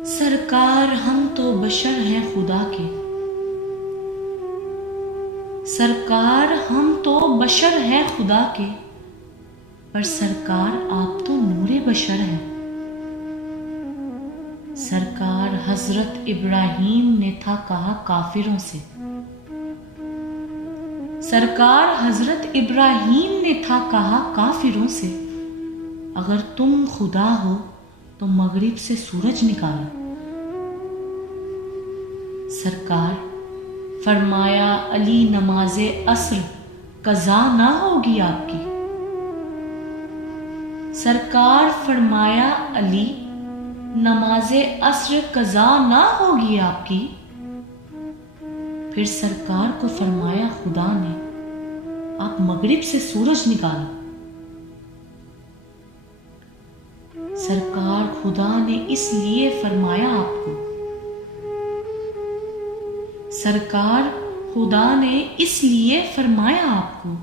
سرکار ہم تو بشر ہیں خدا کے، سرکار ہم تو بشر ہیں خدا کے، پر سرکار آپ تو نور بشر ہیں۔ سرکار حضرت ابراہیم نے تھا کہا کافروں سے، سرکار حضرت ابراہیم نے تھا کہا کافروں سے، اگر تم خدا ہو تو مغرب سے سورج نکالو۔ سرکار فرمایا علی نماز عصر قضا نہ ہوگی آپ کی، سرکار فرمایا علی نماز عصر قضا نہ ہوگی آپ کی۔ پھر سرکار کو فرمایا خدا نے آپ مغرب سے سورج نکالو۔ سرکار خدا نے اس لیے فرمایا آپ کو، سرکار خدا نے اس لیے فرمایا آپ کو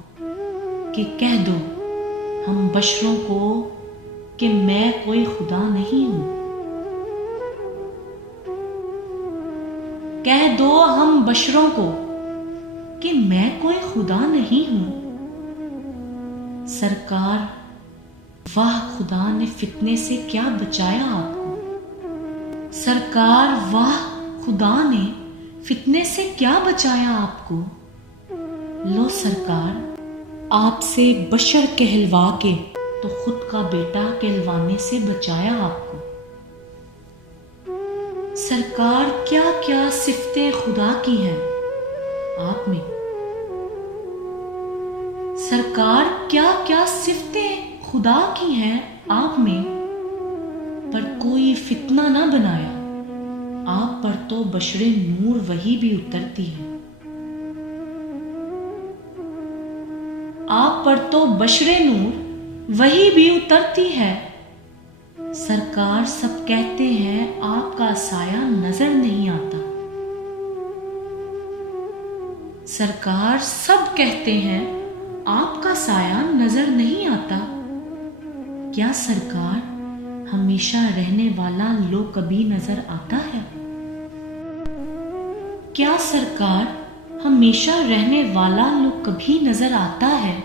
کہ کہہ دو ہم بشروں کو کہ میں کوئی خدا نہیں ہوں، کہہ دو ہم بشروں کو کہ میں کوئی خدا نہیں ہوں۔ سرکار واہ خدا نے فتنے سے کیا بچایا آپ کو، سرکار واہ خدا نے فتنے سے کیا بچایا آپ کو۔ لو سرکار آپ سے بشر کہلوا کے تو خود کا بیٹا کہلوانے سے بچایا آپ کو۔ سرکار کیا کیا صفتیں خدا کی ہیں آپ میں، سرکار کیا کیا صفتیں خدا کی ہیں آپ میں، پر کوئی فتنہ نہ بنایا آپ پر تو بشر نور وہی بھی اترتی ہے، آپ پر تو بشر نور وہی بھی اترتی ہے۔ سرکار سب کہتے ہیں آپ کا سایہ نظر نہیں آتا، سرکار سب کہتے ہیں آپ کا سایہ نظر نہیں آتا، کیا سرکار ہمیشہ رہنے والا لو کبھی نظر آتا ہے، کیا سرکار ہمیشہ رہنے والا لو کبھی نظر آتا ہے۔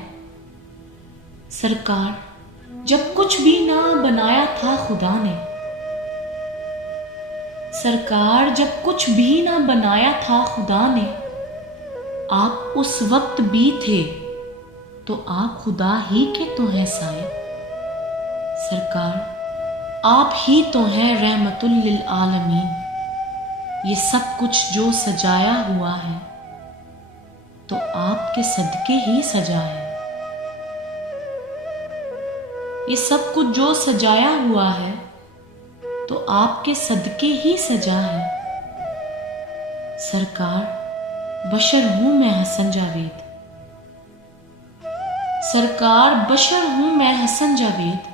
سرکار جب کچھ بھی نہ بنایا تھا خدا نے، سرکار جب کچھ بھی نہ بنایا تھا خدا نے، آپ اس وقت بھی تھے تو آپ خدا ہی کے تو ہیں سائے۔ سرکار آپ ہی تو ہیں رحمت للعالمین، یہ سب کچھ جو سجایا ہوا ہے تو آپ کے صدقے ہی سجا ہے، یہ سب کچھ جو سجایا ہوا ہے تو آپ کے صدقے ہی سجا ہے۔ سرکار بشر ہوں میں حسن جاوید، سرکار بشر ہوں میں حسن جاوید،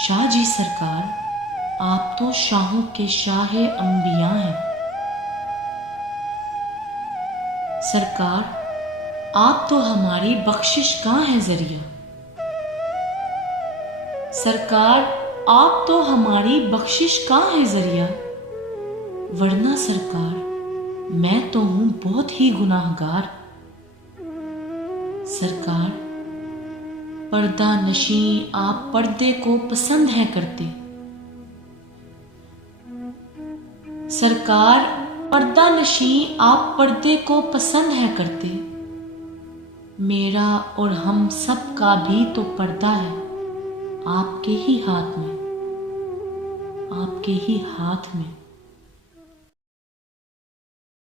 شاہ جی سرکار آپ تو شاہوں کے شاہ انبیاء ہیں۔ سرکار آپ تو ہماری بخشش کا ہے ذریعہ، سرکار آپ تو ہماری بخشش کا ہے ذریعہ، ورنہ سرکار میں تو ہوں بہت ہی گناہ گار۔ سرکار پردہ نشیں آپ پردے کو پسند ہے کرتے، سرکار پردہ نشیں آپ پردے کو پسند ہے کرتے، میرا اور ہم سب کا بھی تو پردہ ہے آپ کے ہی ہاتھ میں، آپ کے ہی ہاتھ میں۔